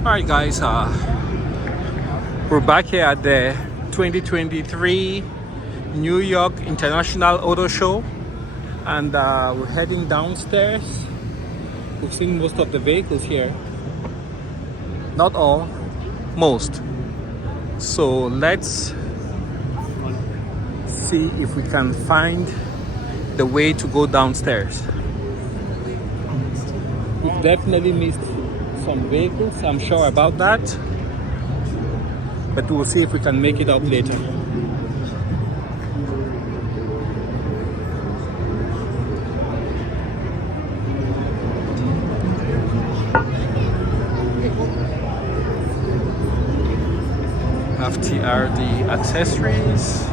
Alright guys, we're back here at the 2023 New York International Auto Show, and we're heading downstairs. We've seen most of the vehicles here. Not all, most. So let's see if we can find the way to go downstairs. We've definitely missed some vehicles, I'm sure about that, but we'll see if we can make it up later. Have TRD accessories.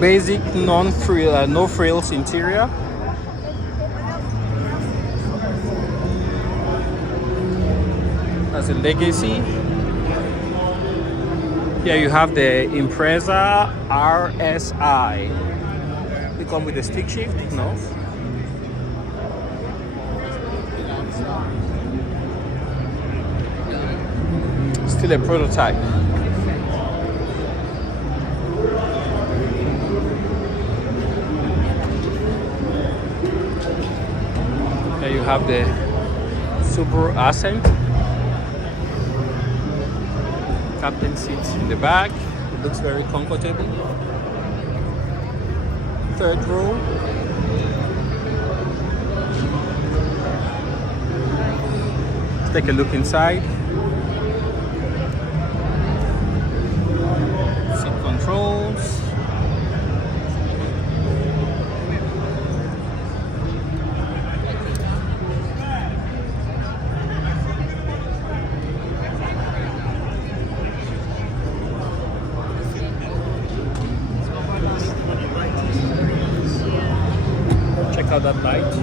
Basic non-frill, no frills interior. As a Legacy. Here you have the Impreza RSI. They come with a stick shift, no? Still a prototype. Here you have the Subaru Ascent. Captain seats in the back. It looks very comfortable. Third row. Let's take a look inside. Seat controls. Check out that light.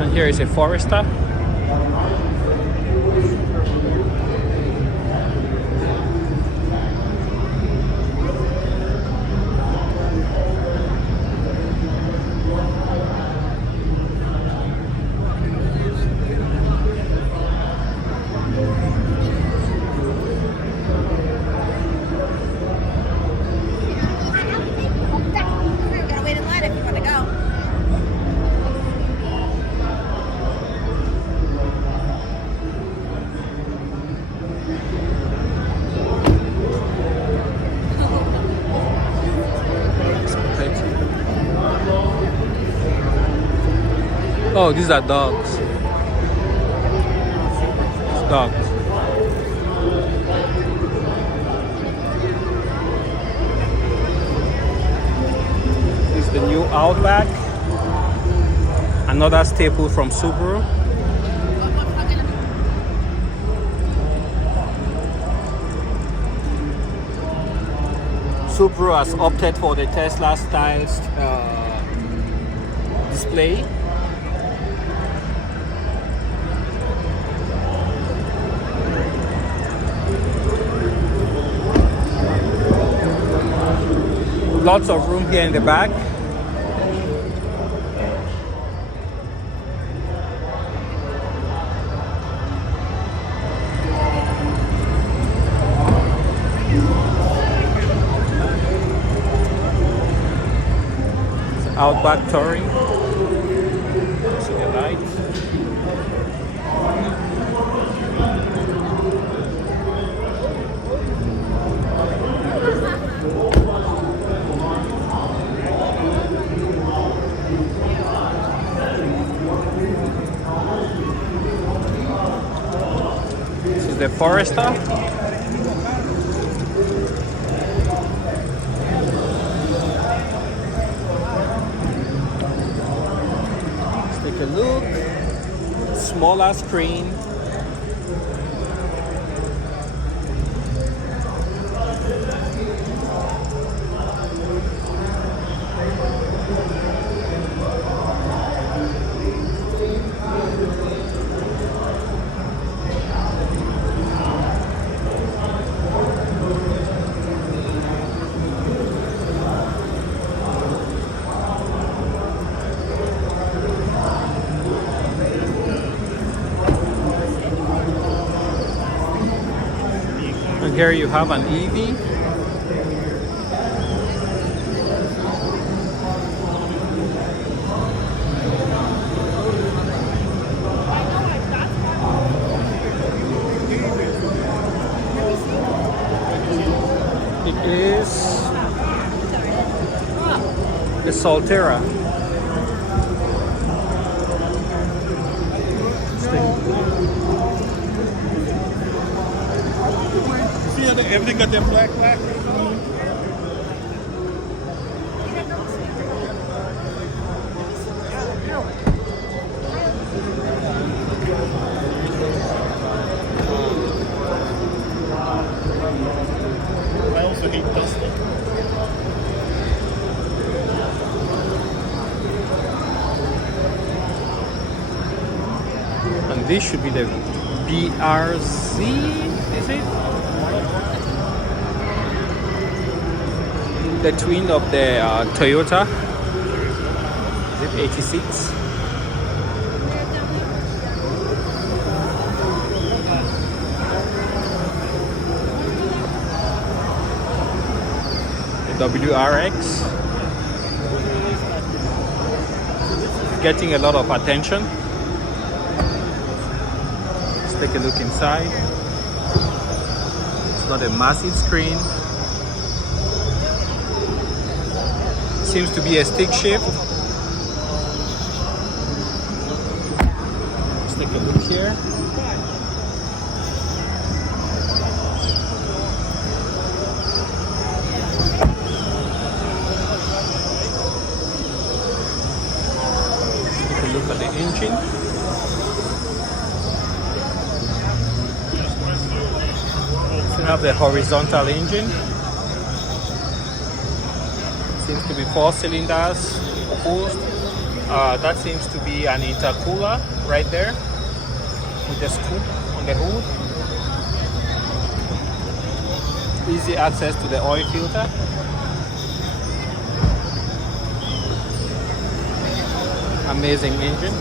And here is a Forester. Oh, these are dogs. It's dogs. This is the new Outback. Another staple from Subaru. Subaru has opted for the Tesla style display. Lots of room here in the back. Outback Touring. See the lights. This is the Forester. Let's take a look. Smaller screen. And here you have an EV. It is the Solterra. See how everything got that black. I also hate dusty. And this should be the BRZ, is it? The twin of the Toyota. Is it 86? The WRX. Getting a lot of attention. Let's take a look inside. It's not a massive screen. Seems to be a stick shift. Let's take a look here. Take a look at the engine. We have the horizontal engine. Seems to be 4 cylinders opposed. That seems to be an intercooler right there with the scoop on the hood. Easy access to the oil filter. Amazing engine.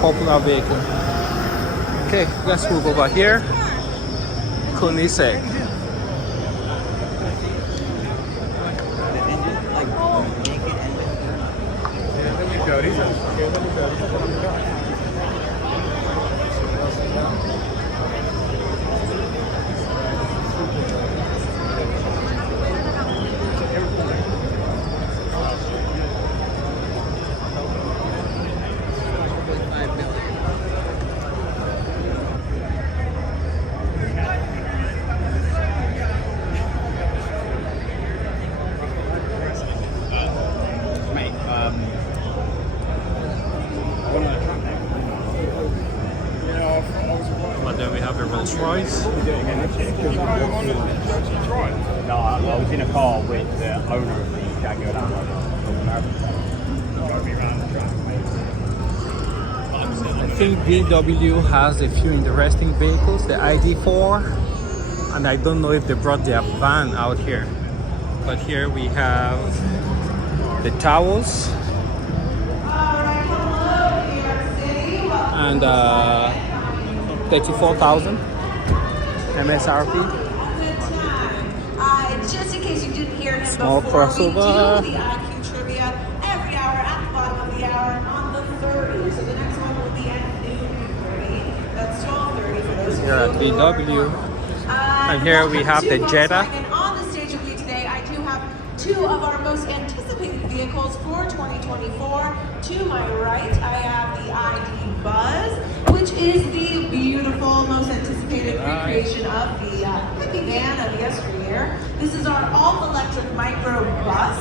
Popular vehicle. Okay, let's move over here. Koenigsegg. But then we have the Rolls Royce. No, I was in a car with the owner of the Jaguar Land Rover. I think VW has a few interesting vehicles, the ID4, and I don't know if they brought their van out here. But here we have the Taos and 34,000 MSRP. Just in case you didn't hear him Small before, crossover. we do the IQ trivia every hour at the bottom of the hour on the 30. So the next one will be at noon 30. That's 12:30 for those Here at VW. And here we have the Jetta. And on the stage with you today, I do have two of our most anticipated vehicles for 2024. To my right, I have the ID Buzz. electric microbus.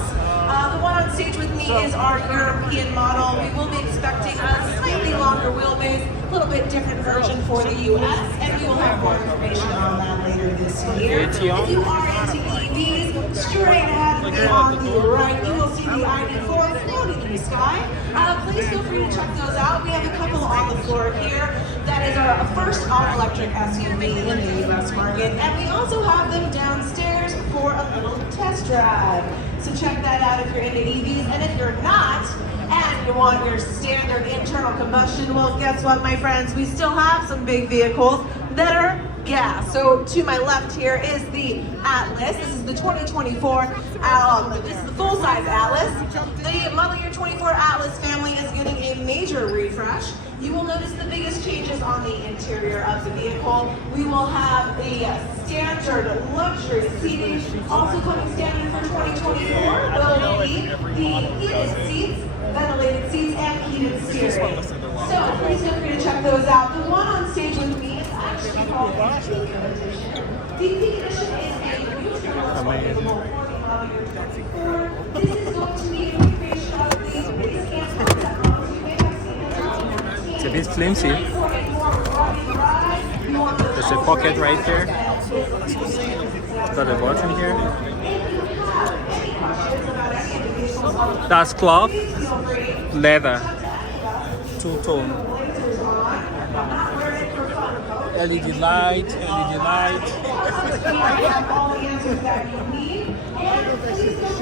The one on stage with me is our European model. We will be expecting a slightly longer wheelbase, a little bit different version for the US, and we will have more information on that later this year. If you are into EVs, straight ahead of me on the right, you will see the ID4 floating in the sky. Please feel free to check those out. We have a couple on the floor here. That is our first all-electric SUV in the US market, and we also have them downstairs for a little test drive. So check that out if you're into EVs, and if you're not, and you want your standard internal combustion, well, guess what, my friends? We still have some big vehicles that are gas. So to my left here is the Atlas. This is the 2024, this is the full-size Atlas. The model year 24 Atlas family is getting a major refresh. You will notice the biggest changes on the interior of the vehicle. We will have a standard luxury seating. Also coming standard for 2024 will be the heated seats, ventilated seats, and heated steering. So please feel free to check those out. The one on stage with me is actually called the Peak Edition. The Peak Edition is a new available for the model year 24. This is going to be a recreation of the base camp that you may have seen in It's a bit flimsy. There's a pocket right there. Got a button here. That's cloth, leather, two-tone. LED light, LED light. all the answers that you need. And please don't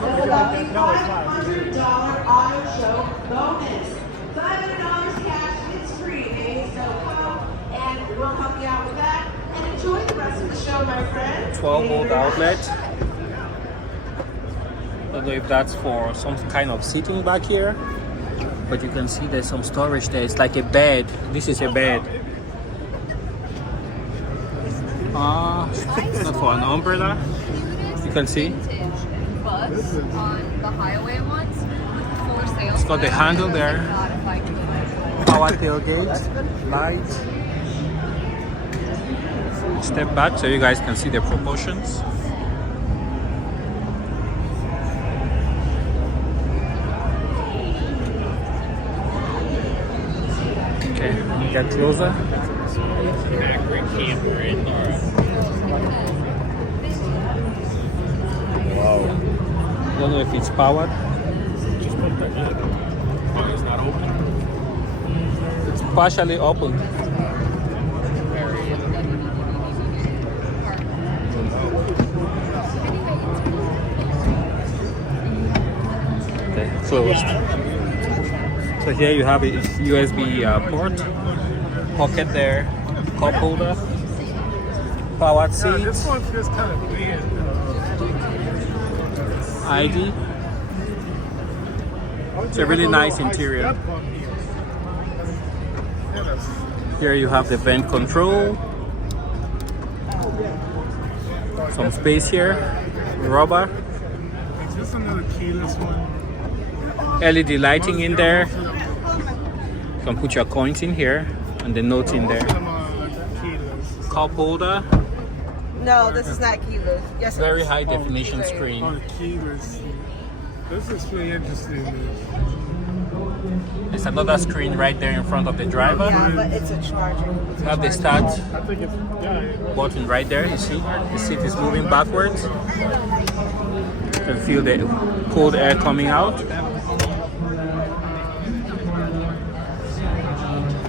forget the $500 auto show bonus. $500 cash, it's free, eh? So come and we'll help you out with that. And enjoy the rest of the show, my friend. 12-volt outlet. I don't know if that's for some kind of seating back here, but you can see there's some storage there. It's like a bed. This is a bed. Not for an umbrella. You can see. Bus on the highway ones with 4 sails. It's got the handle there. Power tailgate, light. Step back so you guys can see the proportions. Okay, get closer. I don't know if it's powered. It's not open. It's partially open. Okay, closed. So here you have a USB port, pocket there, cup holder, powered seat, This one feels kind of weird. ID. It's a really nice interior. Here you have the vent control, some space here, rubber, Is this another keyless one? LED lighting in there. You can put your coins in here and the notes in there. Keyless. Cup holder, No, this is not keyless. Yes, it very is. high definition Oh, screen. the keyless. This is really interesting. There's another screen right there in front of the driver. Yeah, but it's a charger. You have the start I think it's, yeah, button right there. You see, the seat is moving backwards. You can feel the cold air coming out.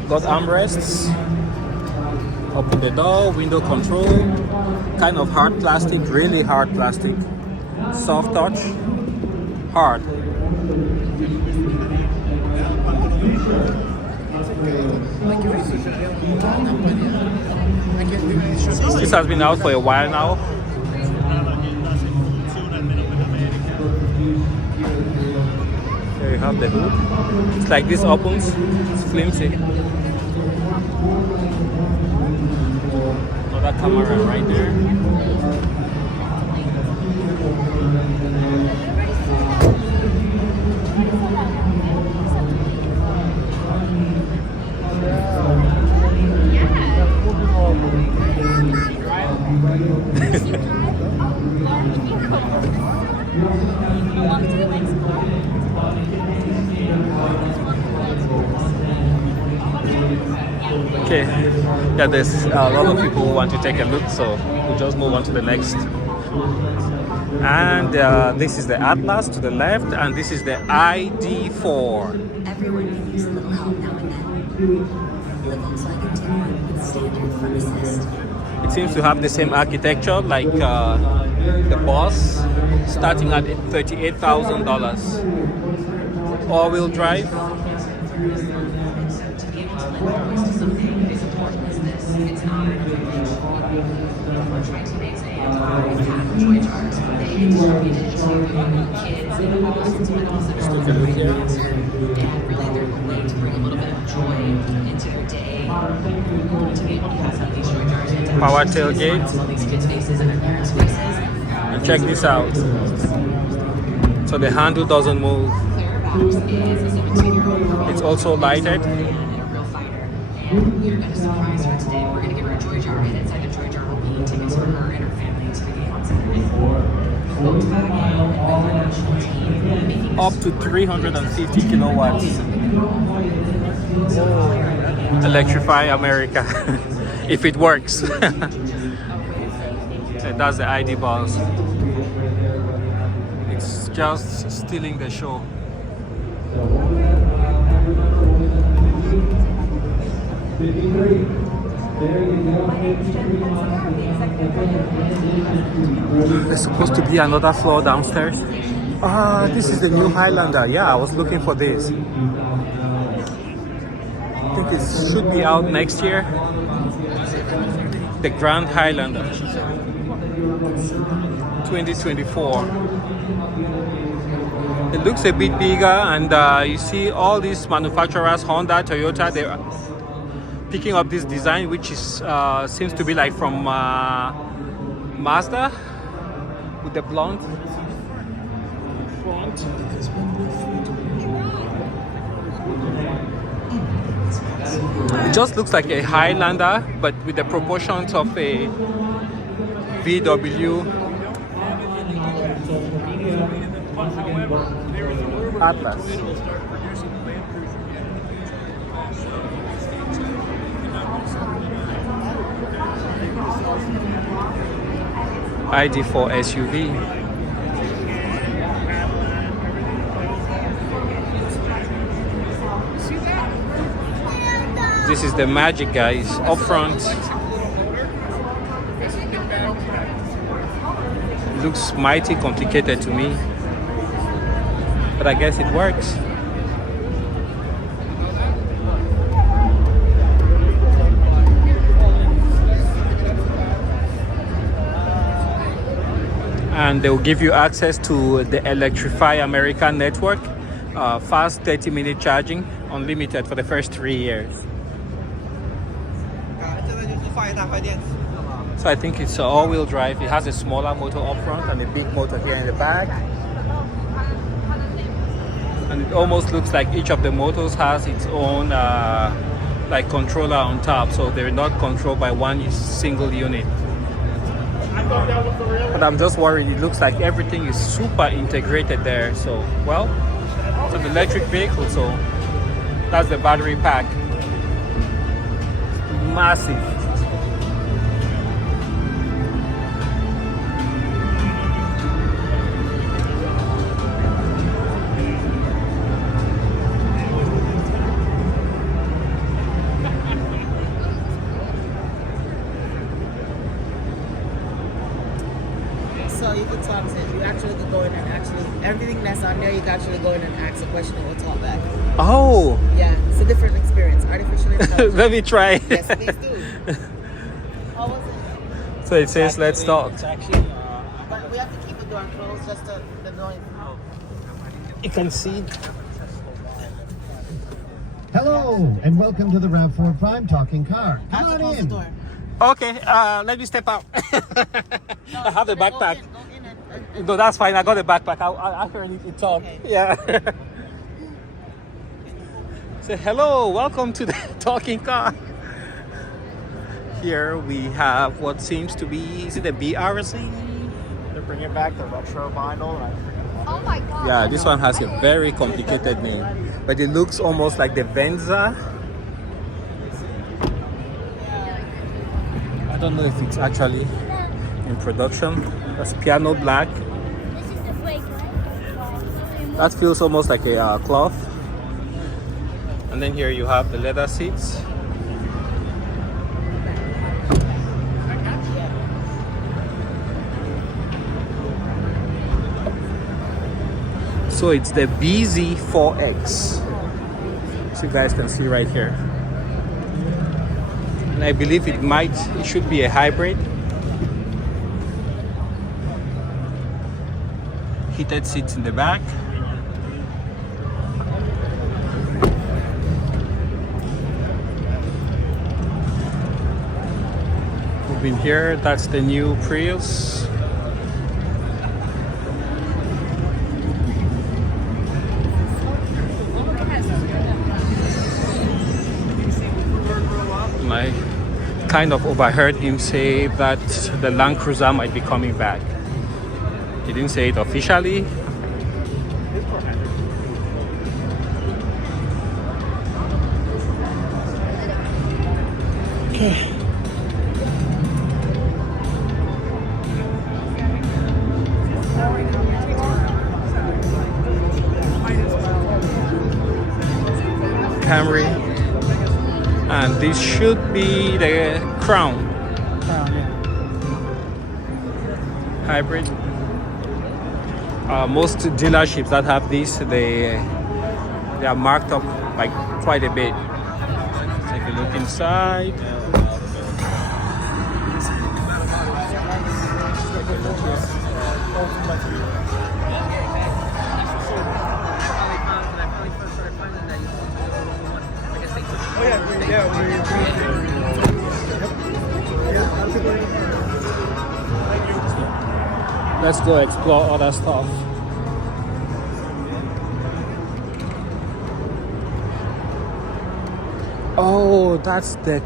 Got armrests. Open the door, window control. Kind of hard plastic, really hard plastic. Soft touch, hard. This has been out for a while now. There you have the hood. It's like this opens, it's flimsy. Another camera right there. Okay, yeah, there's a lot of people who want to take a look, so we'll just move on to the next. And this is the Atlas to the left, and this is the ID4. Everyone can use a little help now and then. The Volkswagen Tiguan with standard front assist. It seems to have the same architecture like the Boss, starting at $38,000. All-wheel drive. To be able to lend their voice to something as important as this, it's not an individual. We're trying to make a pack of joy jars. They get distributed to kids in hospitals and schools and programs. And really they're a way to bring a little bit of joy into their day. To be able to pass out these joy jars into Power tailgate. all these kids' faces and their parents' faces. And check this out. So the handle doesn't move. Claire Bax is a 17-year-old. It's also lighted. And a real fighter. And we are going to surprise her today. We're going to give her a joy jar, and inside the joy jar will be tickets for her and her family to the game on Saturday. Volkswagen and with the national team making Up to 350 kilowatts. Electrify America. If it works. And that's the ID Buzz. It's just stealing the show. There's supposed to be another floor downstairs. This is the new Highlander. Yeah, I was looking for this. I think it should be out next year. The Grand Highlander 2024. It looks a bit bigger, and you see all these manufacturers, Honda, Toyota, they're picking up this design, which is seems to be like from Mazda with the blunt front. It just looks like a Highlander, but with the proportions of a VW Atlas. ID4 SUV. This is the Magic, guys, up front. It looks mighty complicated to me, but I guess it works. And they'll give you access to the Electrify America network, fast 30-minute charging, unlimited for the first 3 years. So I think it's all-wheel drive. It has a smaller motor up front and a big motor here in the back. And it almost looks like each of the motors has its own like controller on top, so they're not controlled by one single unit. But I'm just worried, it looks like everything is super integrated there. So, well, it's an electric vehicle, so that's the battery pack. Massive. So you could talk to it. You actually could go in and everything that's on there, you can actually go in and ask a question and we'll talk back. Oh! Yeah, it's a different experience. Artificial intelligence. Let me try. Yes, please do. How was it? So it says, let's talk. But we have to keep the door closed just to the noise. You can see. Hello, and welcome to the RAV4 Prime Talking Car. I have Come to on close the in. door. Okay, let me step out. I have the backpack. Go in and No, that's fine. I got the backpack. I actually need to talk. Okay. Yeah. Say hello. Welcome to the Talking Car. Here we have what seems to be, is it a BRC? They're bringing back the retro vinyl. Oh my god. Yeah, this one has a very complicated name, but it looks almost like the Venza. don't know if it's actually in production. That's piano black. This is the flake, right? That feels almost like a cloth. And then here you have the leather seats. So it's the BZ4X. So you guys can see right here. And I believe it should be a hybrid. Heated seats in the back. Moving here, that's the new Prius. I kind of overheard him say that the Land Cruiser might be coming back. He didn't say it officially. Okay. Camry. And this should be the Crown. Hybrid. Most dealerships that have this, they are marked up by quite a bit. Take a look inside. Let's go explore other stuff. Oh, that's the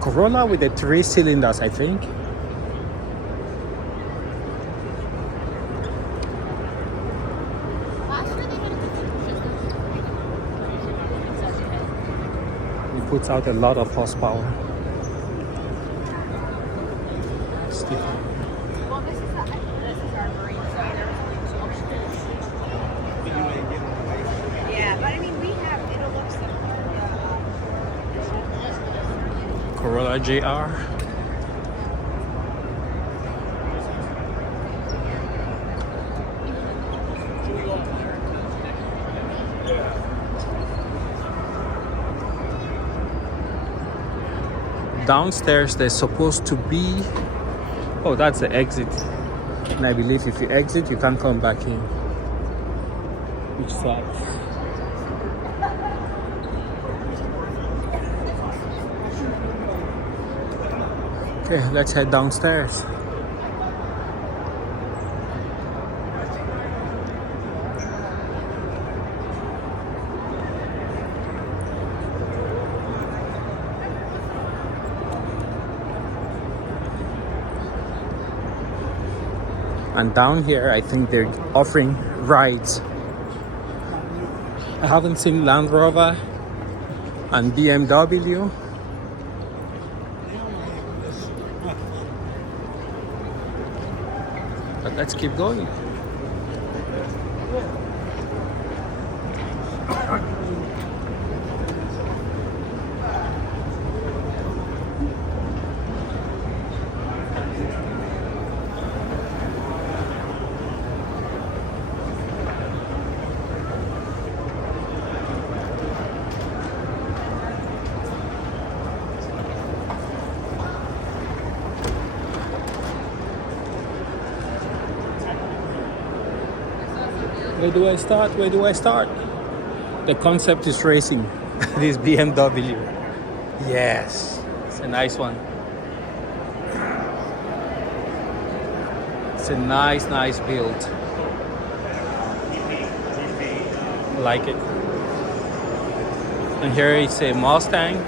Corolla with the 3 cylinders, I think. It puts out a lot of horsepower. Well, this is our marine, so there's yeah, but I mean, we have, it'll look similar. Corolla JR. Downstairs there's supposed to be, oh, that's the exit, and I believe if you exit you can't come back in, which sucks. Okay, let's head downstairs. And down here, I think they're offering rides. I haven't seen Land Rover and BMW. But let's keep going. Where do I start? Where do I start? The concept is racing. This BMW. Yes, it's a nice one. It's a nice build. Like it. And here it's a Mustang.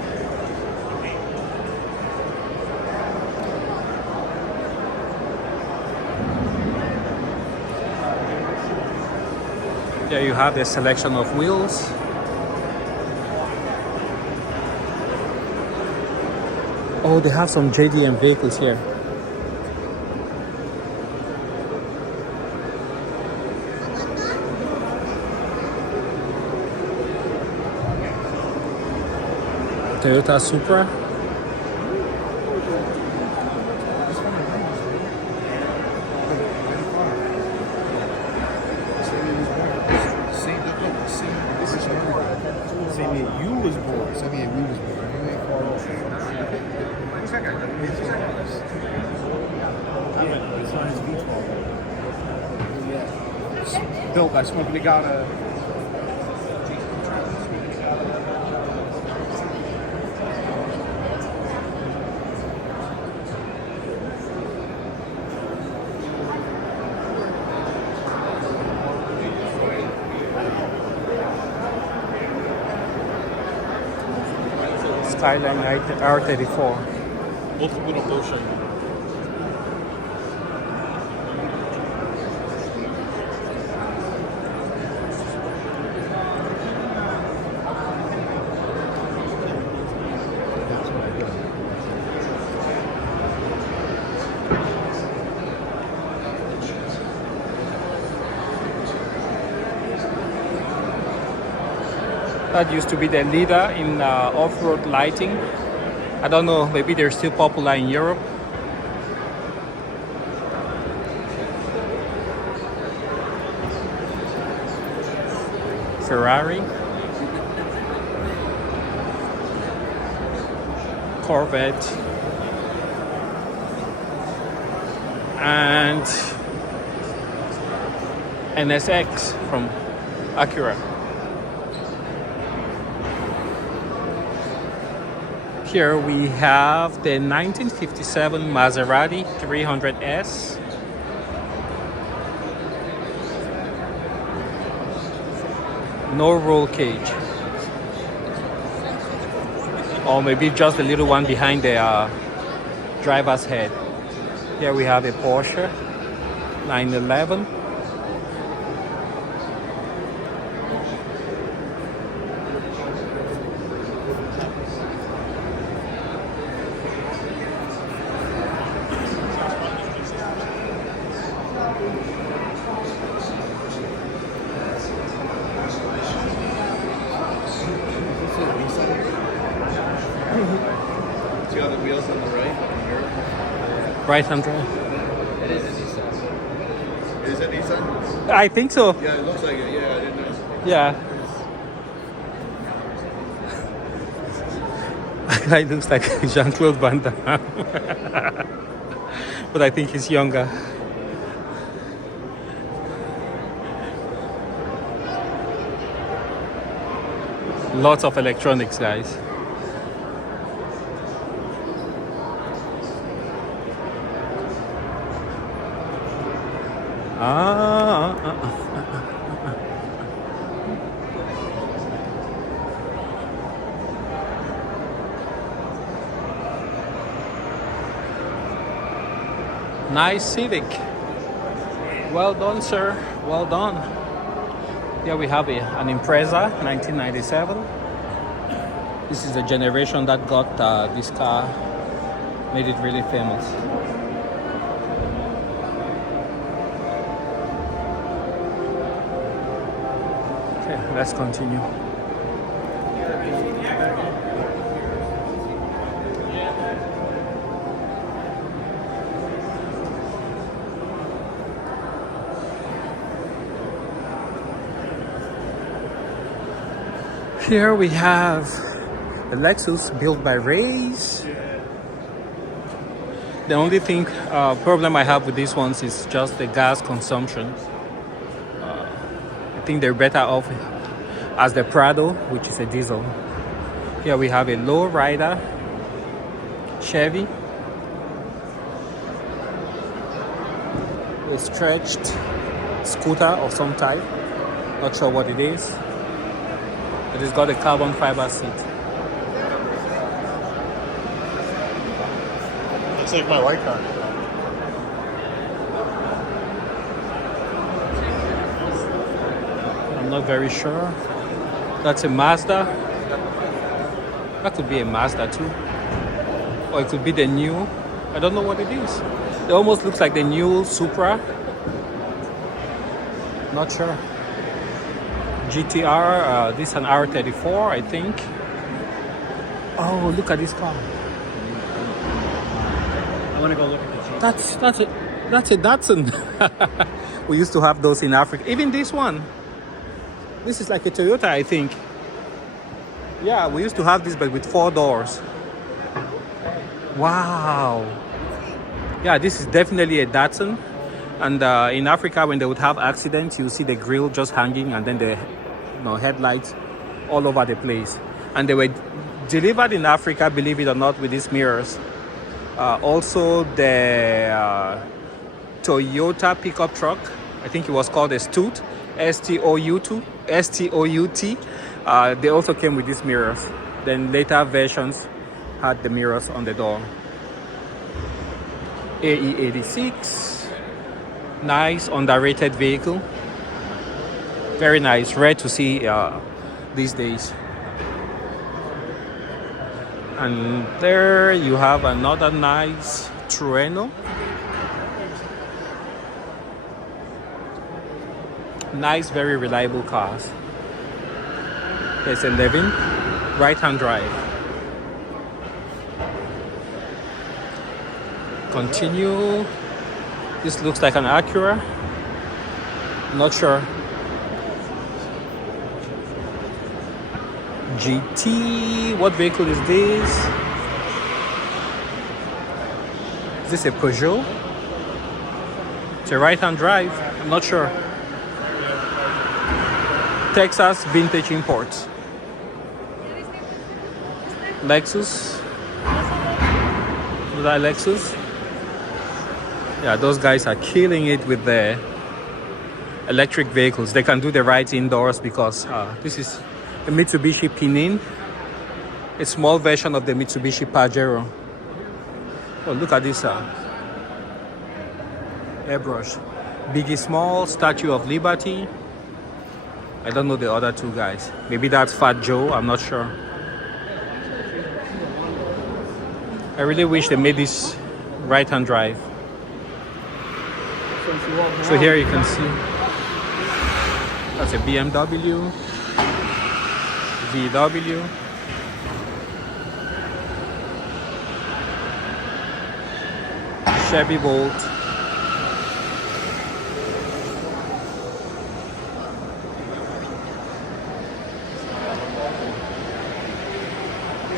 There you have the selection of wheels. Oh, they have some JDM vehicles here. Toyota Supra. Same year you was born. Same year we was born. You ain't far off. Built by Smoking the Ghana. Skyline R34. Multiple motion. That used to be the leader in off-road lighting. I don't know, maybe they're still popular in Europe. Ferrari. Corvette. And NSX from Acura. Here we have the 1957 Maserati 300S. No roll cage. Or maybe just the little one behind the driver's head. Here we have a Porsche 911. See all the wheels on the right? Right hand drive. It is a Nissan. Is it Nissan? I think so. Yeah, it looks like it. Yeah, I didn't know. Yeah. Guy looks like Jean-Claude Van Damme. But I think he's younger. Lots of electronics, guys. Nice Civic. Well done, sir. Well done. Here we have an Impreza 1997. This is the generation that got this car, made it really famous. Okay, let's continue. Here we have a Lexus built by Race. The only problem I have with these ones is just the gas consumption. I think they're better off as the Prado, which is a diesel. Here we have a lowrider Chevy, a stretched scooter of some type. Not sure what it is. But it's got a carbon fiber seat. Looks like my white car. I'm not very sure. That's a Mazda. That could be a Mazda too. or it could be the new. I don't know what it is. It almost looks like the new Supra. Not sure. GTR. This is an R34, I think. Oh, look at this car. I want to go look at the Jeep. That's a Datsun. We used to have those in Africa. Even this one. This is like a Toyota, I think. Yeah, we used to have this, but with 4 doors. Wow. Yeah, this is definitely a Datsun. And in Africa, when they would have accidents, you see the grill just hanging, and then the headlights all over the place. And they were delivered in Africa, believe it or not, with these mirrors. Also, the Toyota pickup truck, I think it was called a Stoot, S-T-O-U-T. They also came with these mirrors. Then later versions had the mirrors on the door. AE86, nice underrated vehicle. Very nice, rare to see these days. And there you have another nice Trueno. Nice, very reliable cars. There's 11, right-hand drive. Continue. This looks like an Acura. Not sure. GT. What vehicle is this? Is this a Peugeot? It's a right-hand drive. I'm not sure. Texas vintage imports. Lexus. Is that Lexus? Yeah, those guys are killing it with the electric vehicles. They can do the rides indoors because this is a Mitsubishi Pinin, a small version of the Mitsubishi Pajero. Oh, look at this airbrush. Biggie Small, Statue of Liberty. I don't know the other two guys. Maybe that's Fat Joe, I'm not sure. I really wish they made this right-hand drive. So here you can see that's a BMW, VW, Chevy Bolt,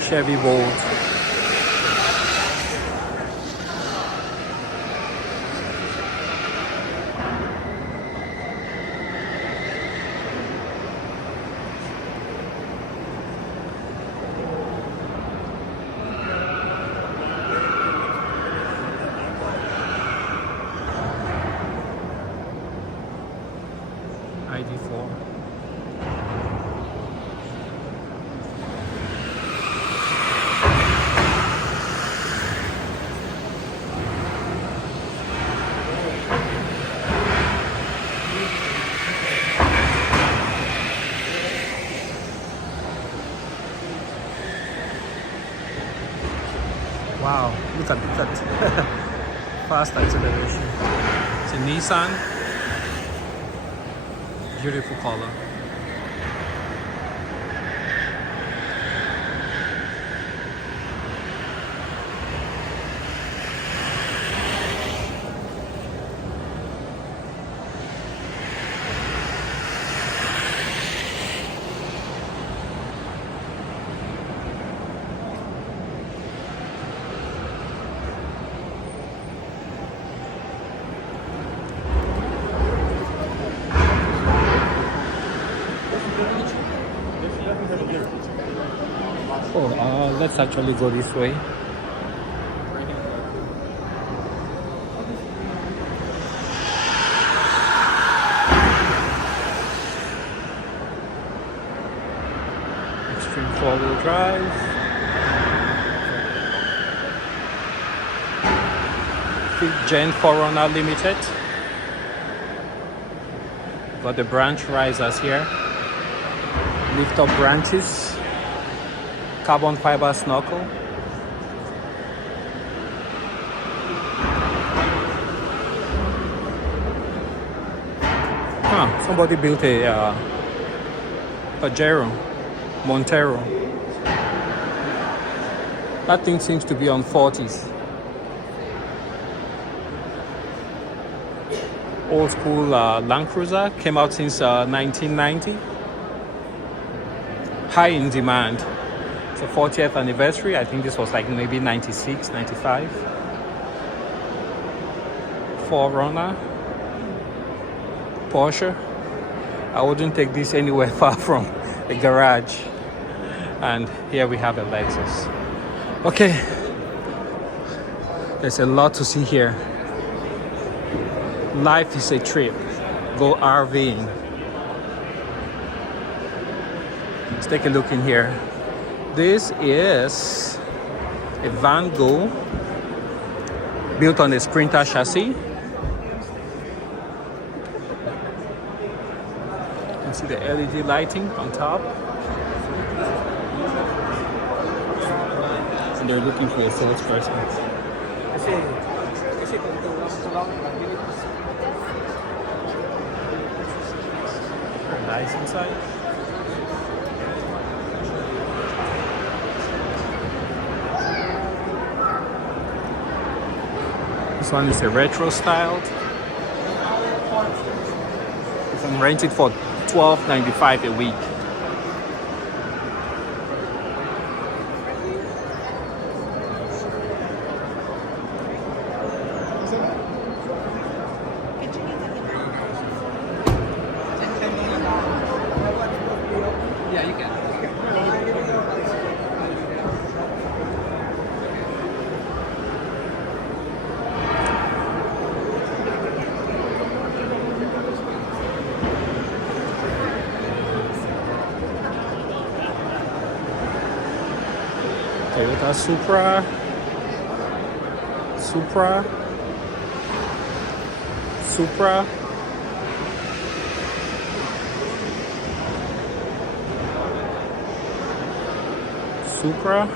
Chevy Bolt. ID4. Wow, look at that. Fast acceleration. It's a Nissan. Beautiful color. Oh, let's actually go this way. Extreme 4-wheel drive. Fifth Gen 4Runner Limited. Got the branch risers here. Lift up branches. Carbon fiber snorkel. Huh, somebody built a Pajero Montero. That thing seems to be on 40s. Old school Land Cruiser, came out since 1990. High in demand. It's a 40th anniversary. I think this was like maybe 96, 95. 4Runner. Porsche. I wouldn't take this anywhere far from a garage. And here we have a Lexus. Okay, there's a lot to see here. Life is a trip. Go RVing. Let's take a look in here. This is a Van Gogh built on a Sprinter chassis. You can see the LED lighting on top. And they're looking for a salesperson. Nice inside. This one is a retro styled. You can rent it for $12.95 a week. Toyota Supra, Supra,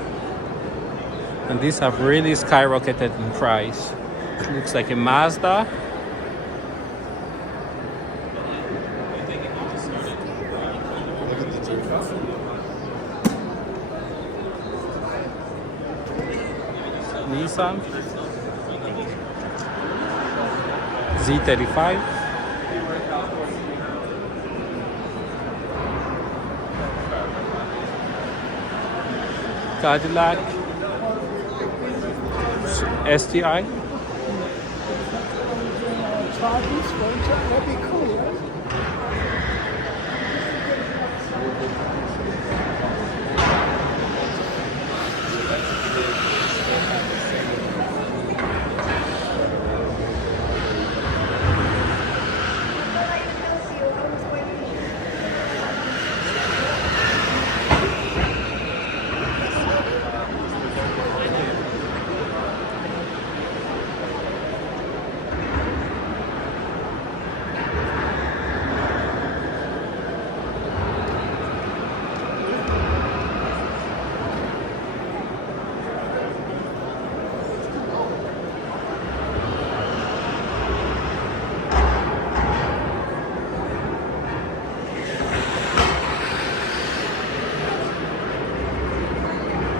and these have really skyrocketed in price. It looks like a Mazda. Nissan Z35, Cadillac STI,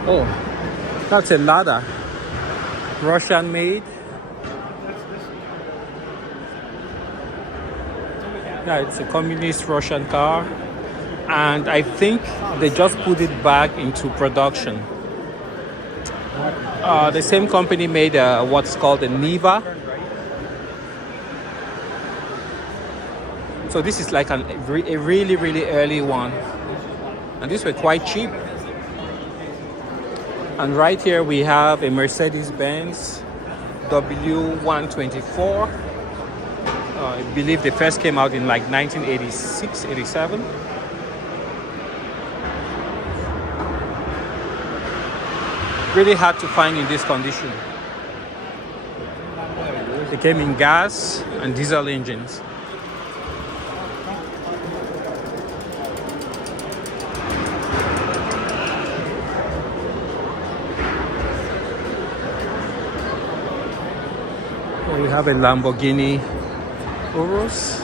oh, that's a Lada, Russian made. Yeah, it's a communist Russian car, and I think they just put it back into production. The same company made what's called a Niva. So this is like a really early one, and these were quite cheap. And right here we have a Mercedes-Benz W124. I believe they first came out in like 1986, 87. Really hard to find in this condition. They came in gas and diesel engines. We have a Lamborghini Urus.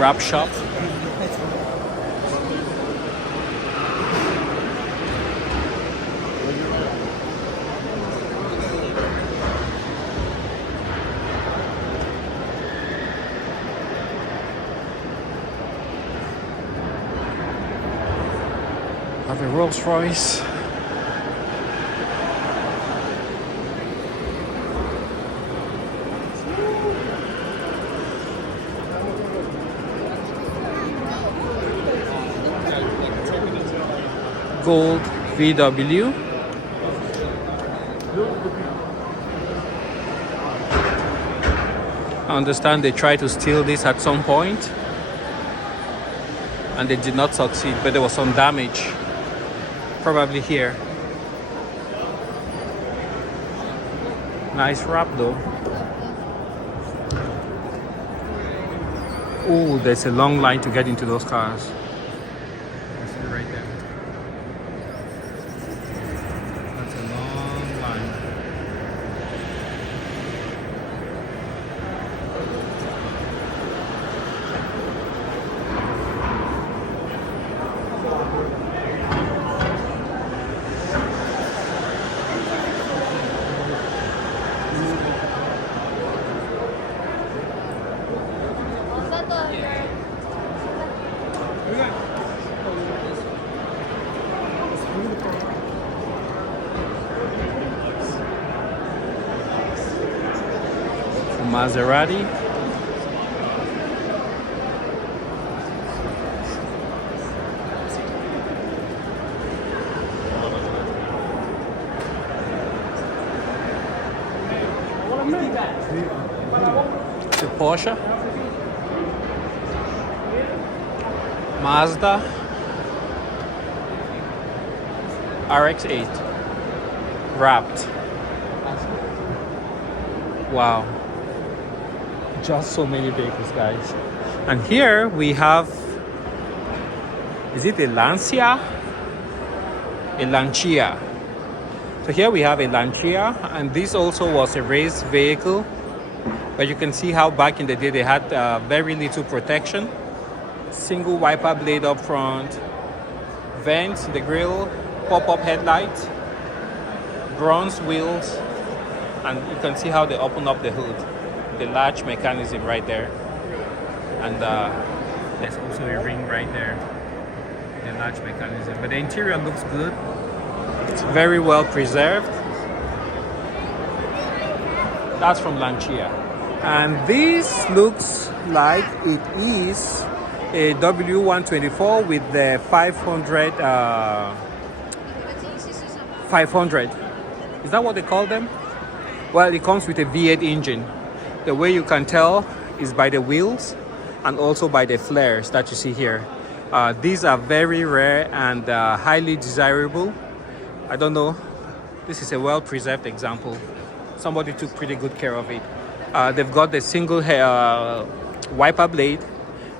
wrap shop. Have a Rolls Royce. Gold VW. I understand they tried to steal this at some point and they did not succeed, but there was some damage, probably here. Nice wrap though. Oh, there's a long line to get into those cars. That's it right there. That's a long line. Maserati. The Porsche. Mazda RX-8 wrapped. Wow. Just so many vehicles, guys. And here we have, is it a Lancia? A Lancia. So here we have a Lancia, and this also was a race vehicle, but you can see how back in the day they had very little protection. Single wiper blade up front, vents in the grille, pop-up headlights, bronze wheels, and you can see how they open up the hood. The latch mechanism right there, and there's also a ring right there, the latch mechanism, but the interior looks good. It's very well preserved. That's from Lancia, and this looks like it is a W124 with the 500 is that what they call them? Well, it comes with a V8 engine. The way you can tell is by the wheels and also by the flares that you see here. These are very rare and highly desirable. I don't know. This is a well-preserved example. Somebody took pretty good care of it. They've got the single wiper blade,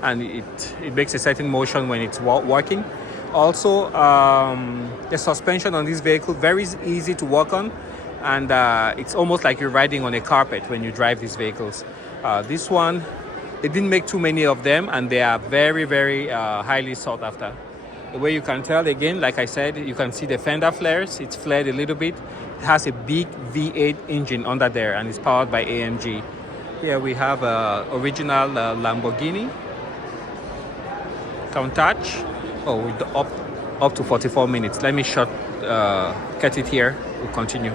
and it makes a certain motion when it's working. Also, the suspension on this vehicle very easy to work on. And it's almost like you're riding on a carpet when you drive these vehicles. This one, they didn't make too many of them, and they are very, very highly sought after. The way you can tell, again, like I said, you can see the fender flares. It's flared a little bit. It has a big V8 engine under there, and it's powered by AMG. Here we have original Lamborghini Countach. Oh, up to 44 minutes. Let me cut it here. We'll continue.